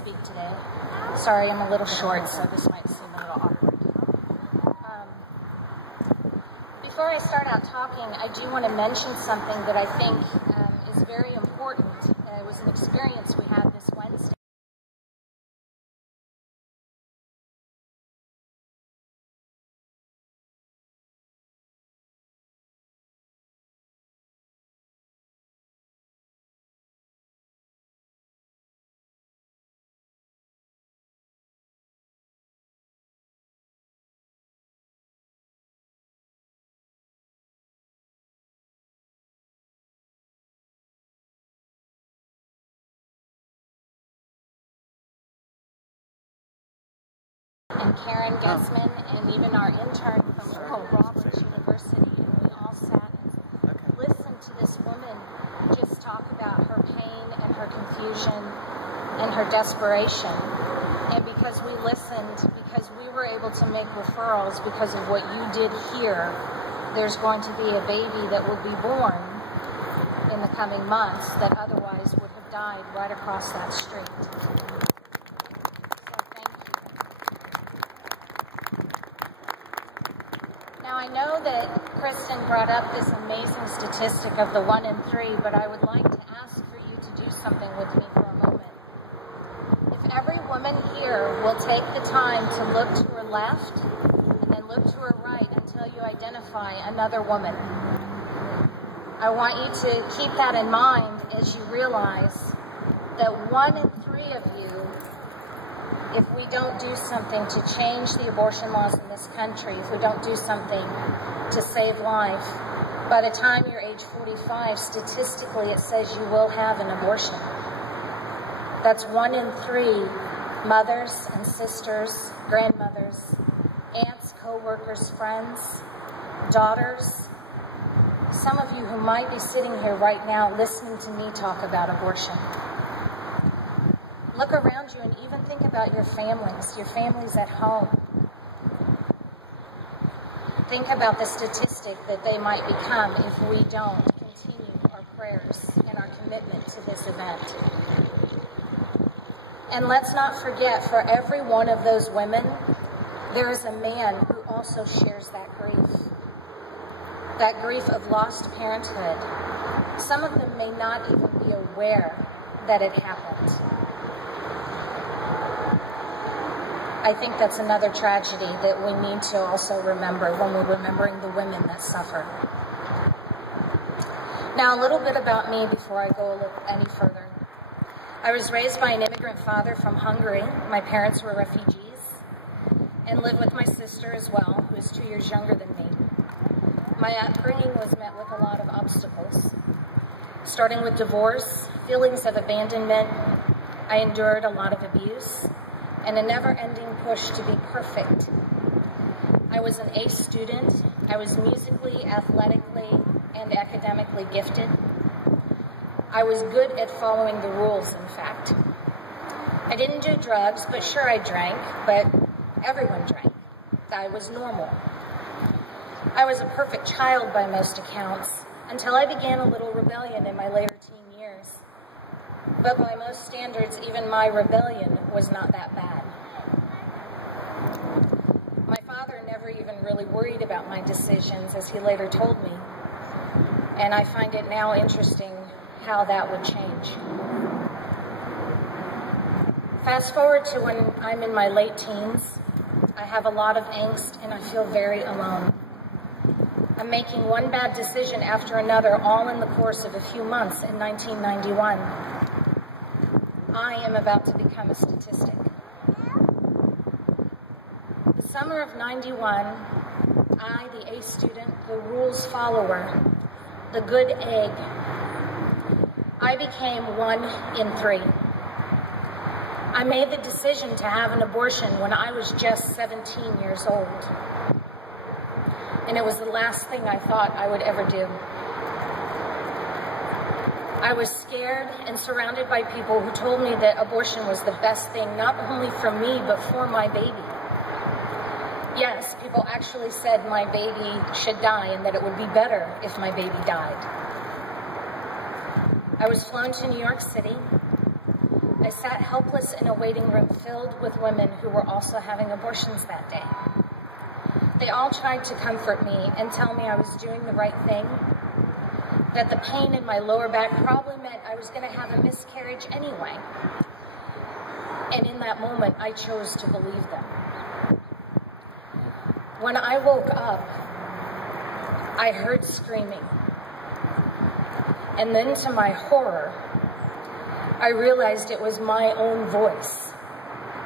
speak today. Sorry, I'm a little short, so this might seem a little awkward. Before I start out talking, I do want to mention something that I think is very important. It was an experience we had this Wednesday. And Karen Gessman, and even our intern from Roberts University, and we all sat and listened to this woman just talk about her pain and her confusion and her desperation. And because we listened, because we were able to make referrals because of what you did here, there's going to be a baby that will be born in the coming months that otherwise would have died right across that street. Now, I know that Kristen brought up this amazing statistic of the 1 in 3, but I would like to ask for you to do something with me for a moment. If every woman here will take the time to look to her left and then look to her right until you identify another woman. I want you to keep that in mind as you realize that 1 in 3 of you, if we don't do something to change the abortion laws in this country, if we don't do something to save life, by the time you're age 45, statistically it says you will have an abortion. That's 1 in 3 mothers and sisters, grandmothers, aunts, co-workers, friends, daughters. Some of you who might be sitting here right now listening to me talk about abortion. Look around you and even think about your families at home. Think about the statistic that they might become if we don't continue our prayers and our commitment to this event. And let's not forget, for every one of those women, there is a man who also shares that grief of lost parenthood. Some of them may not even be aware that it happened. I think that's another tragedy that we need to also remember when we're remembering the women that suffer. Now, a little bit about me before I go any further. I was raised by an immigrant father from Hungary. My parents were refugees, and lived with my sister as well, who is 2 years younger than me. My upbringing was met with a lot of obstacles, starting with divorce, feelings of abandonment. I endured a lot of abuse, and a never-ending push to be perfect. I was an A student. I was musically, athletically, and academically gifted. I was good at following the rules, in fact. I didn't do drugs, but sure I drank, but everyone drank. I was normal. I was a perfect child by most accounts, until I began a little rebellion in my later teen years. But by most standards, even my rebellion was not that bad. My father never even really worried about my decisions, as he later told me. And I find it now interesting how that would change. Fast forward to when I'm in my late teens. I have a lot of angst and I feel very alone. I'm making one bad decision after another, all in the course of a few months in 1991. I am about to become a statistic. The summer of '91, I, the A student, the rules follower, the good egg, I became 1 in 3. I made the decision to have an abortion when I was just 17 years old. And it was the last thing I thought I would ever do. I was scared and surrounded by people who told me that abortion was the best thing, not only for me, but for my baby. Yes, people actually said my baby should die and that it would be better if my baby died. I was flown to New York City. I sat helpless in a waiting room filled with women who were also having abortions that day. They all tried to comfort me and tell me I was doing the right thing, that the pain in my lower back probably meant I was going to have a miscarriage anyway. And in that moment, I chose to believe them. When I woke up, I heard screaming. And then to my horror, I realized it was my own voice,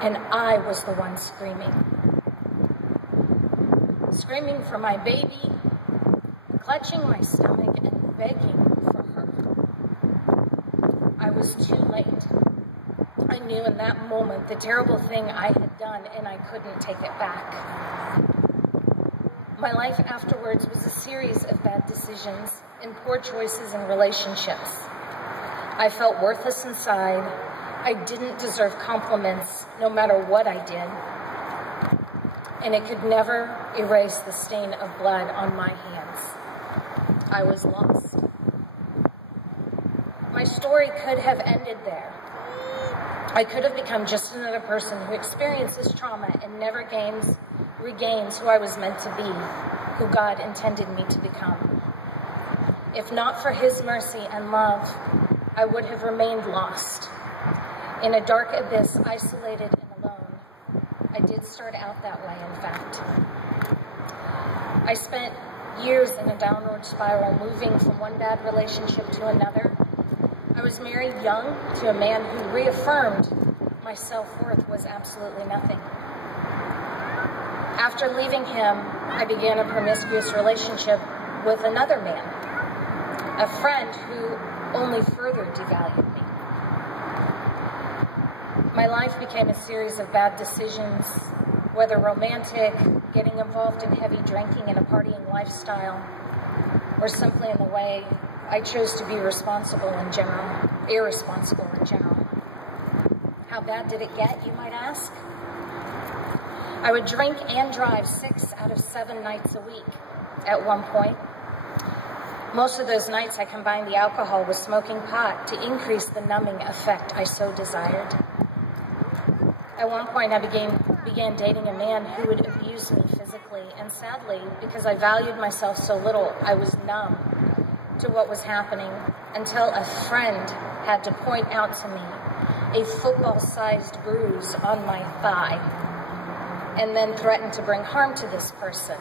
and I was the one screaming. Screaming for my baby, clutching my stomach and begging for her. I was too late. I knew in that moment the terrible thing I had done, and I couldn't take it back. My life afterwards was a series of bad decisions and poor choices in relationships. I felt worthless inside. I didn't deserve compliments, no matter what I did. And it could never erase the stain of blood on my hands. I was lost. My story could have ended there. I could have become just another person who experiences trauma and never regains who I was meant to be, who God intended me to become. If not for His mercy and love, I would have remained lost. In a dark abyss, isolated and alone. I did start out that way, in fact. I spent years in a downward spiral, moving from one bad relationship to another. I was married young to a man who reaffirmed my self-worth was absolutely nothing. After leaving him, I began a promiscuous relationship with another man, a friend who only further devalued me. My life became a series of bad decisions, whether romantic, getting involved in heavy drinking and a partying lifestyle, or simply in the way I chose to be irresponsible in general. How bad did it get, you might ask? I would drink and drive 6 out of 7 nights a week at one point. Most of those nights I combined the alcohol with smoking pot to increase the numbing effect I so desired. At one point I began dating a man who would abuse me physically, and sadly, because I valued myself so little, I was numb to what was happening until a friend had to point out to me a football-sized bruise on my thigh and then threatened to bring harm to this person.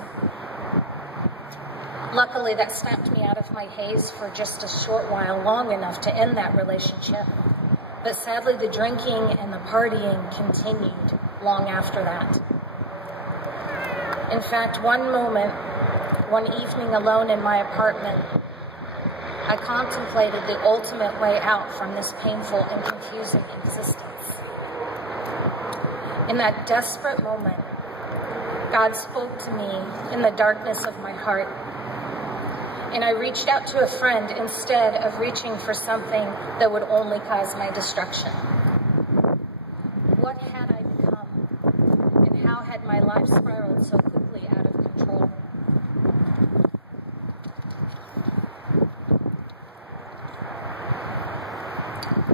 Luckily, that snapped me out of my haze for just a short while, long enough to end that relationship. But sadly, the drinking and the partying continued long after that. In fact, one evening alone in my apartment, I contemplated the ultimate way out from this painful and confusing existence. In that desperate moment, God spoke to me in the darkness of my heart, and I reached out to a friend instead of reaching for something that would only cause my destruction. What had I become, and how had my life spiraled so quickly out of control?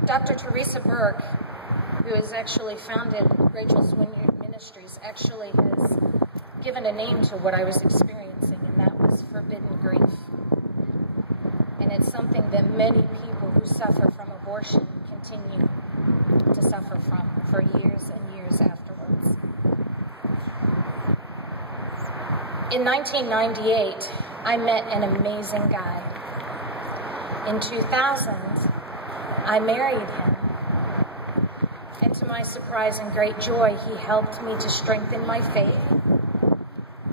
Dr. Teresa Burke, who has actually founded Rachel's Vineyard Ministries, actually has given a name to what I was experiencing, and that was forbidden grief. And it's something that many people who suffer from abortion continue to suffer from for years and years afterwards. In 1998, I met an amazing guy. In 2000, I married him. And to my surprise and great joy, he helped me to strengthen my faith,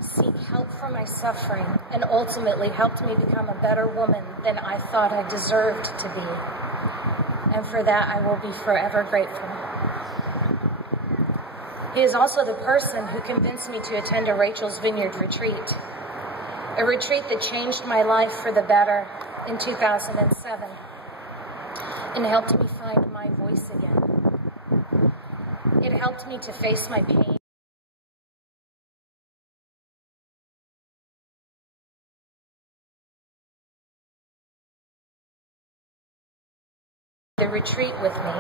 seek help for my suffering, and ultimately helped me become a better woman than I thought I deserved to be. And for that, I will be forever grateful. He is also the person who convinced me to attend a Rachel's Vineyard retreat, a retreat that changed my life for the better in 2007 and helped me find my voice again. It helped me to face my pain. The retreat with me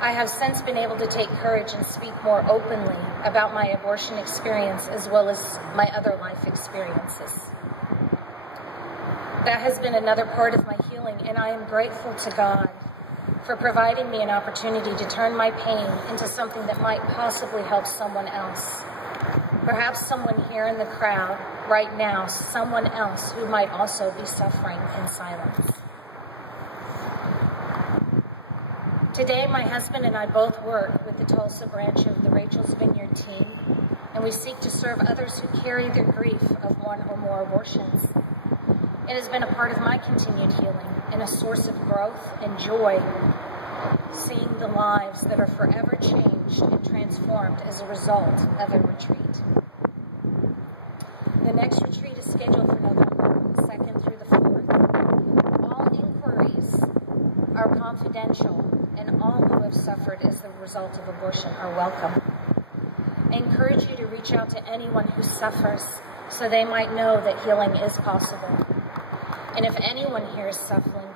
I have since been able to take courage and speak more openly about my abortion experience as well as my other life experiences. That has been another part of my healing, and I am grateful to God for providing me an opportunity to turn my pain into something that might possibly help someone else. Perhaps someone here in the crowd right now, someone else who might also be suffering in silence. Today, my husband and I both work with the Tulsa branch of the Rachel's Vineyard team, and we seek to serve others who carry the grief of one or more abortions. It has been a part of my continued healing and a source of growth and joy, seeing the lives that are forever changed and transformed as a result of a retreat. The next retreat is scheduled for November 2nd through the 4th. All inquiries are confidential, and all who have suffered as the result of abortion are welcome. I encourage you to reach out to anyone who suffers so they might know that healing is possible. And if anyone here is suffering,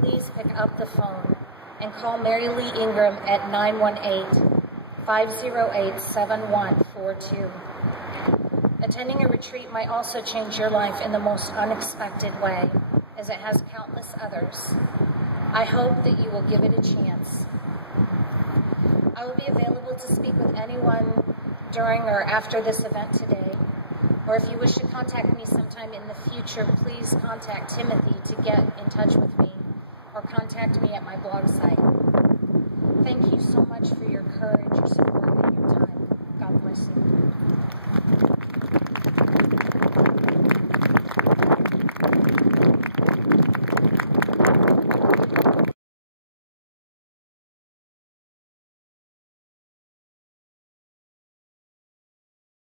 please pick up the phone and call Mary Lee Ingram at 918-508-7142. Attending a retreat might also change your life in the most unexpected way, as it has countless others. I hope that you will give it a chance. I will be available to speak with anyone during or after this event today, or if you wish to contact me sometime in the future, please contact Timothy to get in touch with me, or contact me at my blog site. Thank you so much for your courage, your support, and your time. God bless you.